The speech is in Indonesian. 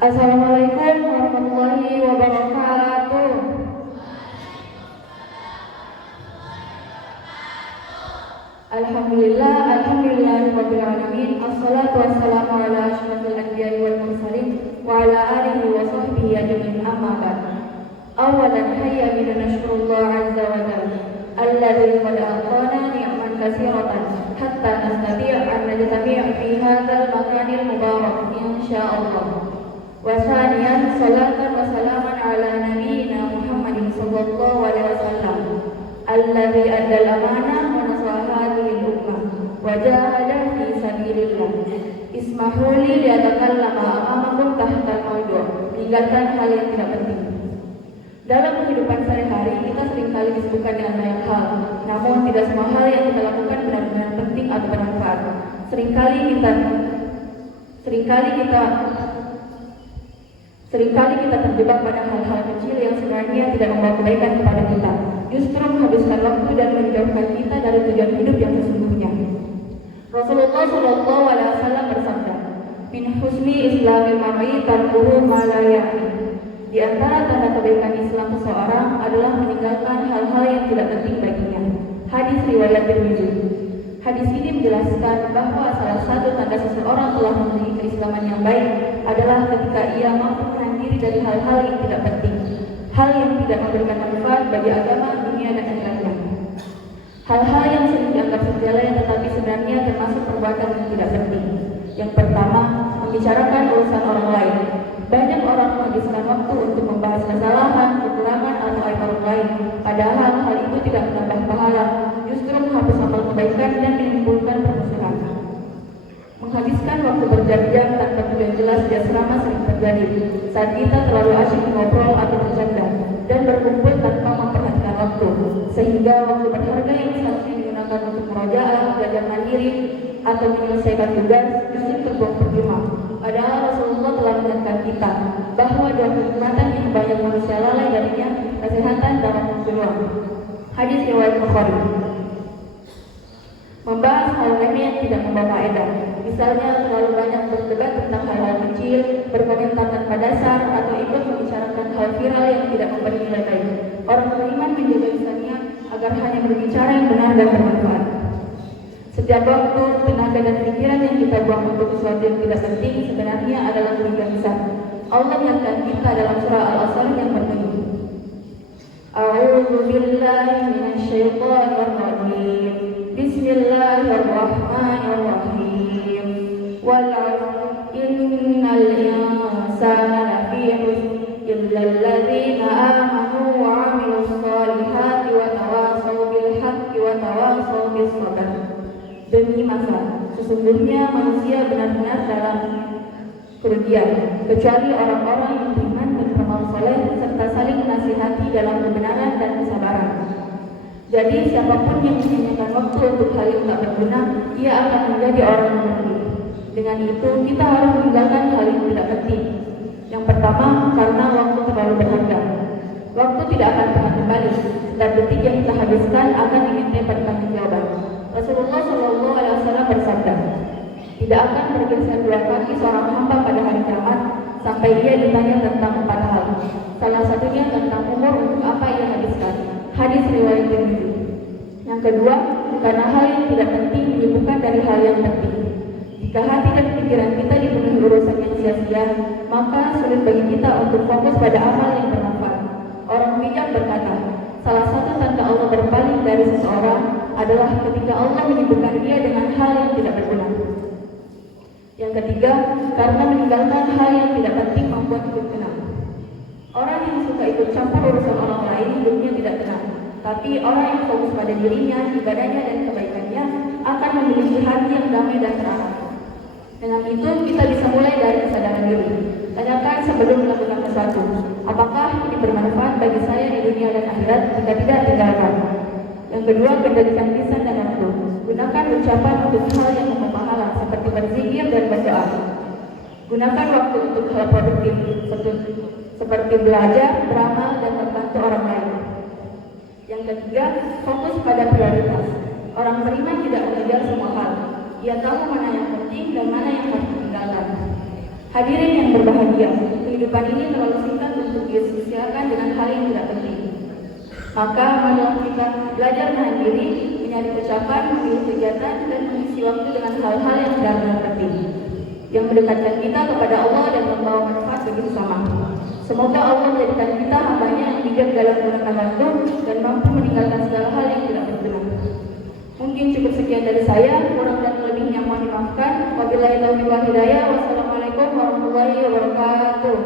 Assalamualaikum warahmatullahi wabarakatuh. Alhamdulillahirabbil alamin. Assalatu wassalamu ala asyrofil anbiya'i wal mursalin wa ala alihi wa sahbihi ajmain, amma ba'd. Awalan hayya bina nashkurullah azza wa jalla alladzi qad a'tana ni'man katsiratan hatta nastati' an najtami' fi hadzal makanil mubarak insyaallah. Wa thaniyan salatan wa salaman ala nabiyyina Muhammadin sallallahu alaihi wasallam alladzi addal amanah wa nasaha hadhihi al-ummah wa jahada fi sabilillah. Ismahu li liatakallama amamakum tahta al-mawdu'. Meninggalkan hal yang tidak penting. Dalam kehidupan sehari-hari kita seringkali disibukkan dengan banyak hal, namun tidak semua hal yang kita lakukan benar-benar penting atau bermanfaat. Seringkali kita terjebak pada hal-hal kecil yang sebenarnya tidak membawa kebaikan kepada kita, justru menghabiskan waktu dan menjauhkan kita dari tujuan hidup yang sesungguhnya. Rasulullah Shallallahu Alaihi Wasallam bersabda, "Min husni islamil mar'i tarkuhu ma la ya'ni." Di antara tanda kebaikan Islam seseorang adalah meninggalkan hal-hal yang tidak penting baginya. Hadis riwayat Tirmidzi. Hadis ini menjelaskan bahwa salah satu tanda seseorang telah memiliki keislaman yang baik adalah ketika ia mampu menahan diri dari hal-hal yang tidak penting, hal yang tidak memberikan manfaat bagi agama, dunia, dan akhiratnya. Hal-hal yang sering dianggap sepele tetapi sebenarnya termasuk perbuatan yang tidak penting. Yang pertama, membicarakan urusan orang lain. Banyak orang menghabiskan waktu untuk membahas kesalahan, kekurangan, atau aib orang lain. Padahal hal itu tidak menambah pahala, justru menghapus amal kebaikan dan menimbulkan permusuhan. Menghabiskan waktu berjam-jam tanpa tujuan jelas di asrama sering terjadi saat kita terlalu asyik ngobrol atau bercanda dan berkumpul tanpa memperhatikan waktu, sehingga waktu berharga yang seharusnya digunakan untuk murojaah, belajar mandiri, atau menyelesaikan tugas justru terbuang percuma. Padahal Rasulullah telah mengingatkan kita bahwa dua kenikmatan yang banyak manusia lalai darinya, kesehatan dan waktu luang. Hadis riwayat Bukhari. Membahas hal remeh yang tidak membawa faedah, misalnya terlalu banyak berdebat tentang hal-hal kecil, berkomentar tanpa dasar, atau ikut membicarakan hal viral yang tidak memberi nilai baik. Orang beriman menjaga lisannya agar hanya berbicara yang benar dan bermanfaat. Setiap waktu, tenaga dan pikiran yang kita buang untuk sesuatu yang tidak penting sebenarnya adalah kerugian besar. Allah menyatakan kita dalam surah Al-Asr yang berbunyi, A'udzu billahi minasyaitonir rajim. Bismillahirrahmanirrahim. Wal 'asr innal insana lafi khusr illa alladziina aamanu wa 'amilus shalihati wa tawashaw bil haqqi wa tawashaw bis sabr. Demi masa, sesungguhnya manusia benar-benar dalam kerugian, kecuali orang-orang yang beriman dan beramal saleh serta saling menasihati dalam kebenaran dan kesabaran. Jadi siapapun yang menyia-nyiakan waktu untuk hal yang tak berguna, ia akan menjadi orang yang merugi. Dengan itu kita harus meninggalkan hal yang tidak penting. Yang pertama, karena waktu terlalu berharga. Waktu tidak akan pernah kembali, dan detik yang kita habiskan akan dimintai pertanggungjawaban. Rasulullah Shallallahu Alaihi Wasallam bersabda, tidak akan bergeser dua kaki seorang hamba pada hari kiamat sampai ia ditanya tentang 4 hal. Salah satunya tentang umur untuk apa ia habiskan. Hadis riwayat Tirmidzi. Yang kedua, karena hal yang tidak penting menyibukkan dari hal yang penting. Jika hati dan pikiran kita dipenuhi urusan yang sia-sia, maka sulit bagi kita untuk fokus pada amal yang bermanfaat. Orang bijak berkata, salah satu tanda Allah berpaling dari seseorang adalah ketika Allah menyibukkan dia dengan hal yang tidak berguna. Yang ketiga, karena meninggalkan hal yang tidak penting membuat hidup tenang. Orang yang suka ikut campur urusan orang lain hidupnya tidak tenang. Tapi orang yang fokus pada dirinya, ibadahnya dan kebaikannya akan memiliki hati yang damai dan terarah. Dengan itu kita bisa mulai dari kesadaran diri. Tanyakan sebelum melakukan sesuatu, apakah ini bermanfaat bagi saya di dunia dan akhirat? Jika tidak, tinggalkan. Yang kedua, kendalikan lisan dan waktu. Gunakan ucapan untuk hal yang membawa pahala seperti berzikir dan berdoa. Gunakan waktu untuk hal produktif seperti belajar, beramal, dan membantu orang lain. Yang ketiga, fokus pada prioritas. Orang beriman tidak mengejar semua hal. Ia tahu mana yang penting dan mana yang harus ditinggalkan. Hadirin yang berbahagia, kehidupan ini terlalu singkat untuk disia-siakan dengan hal yang tidak penting. Maka marilah kita belajar menahan diri, mencari ucapan, memilih kegiatan, dan mengisi waktu dengan hal-hal yang benar-benar penting, yang mendekatkan kita kepada Allah dan membawa manfaat bagi sesama. Semoga Allah menjadikan kita hambanya yang bijak dalam menggunakan waktu dan mampu meninggalkan segala hal yang tidak berguna. Mungkin cukup sekian dari saya, kurang dan lebihnya mohon dimaafkan. Wabillahi taufiq wal hidayah. Wassalamualaikum warahmatullahi wabarakatuh.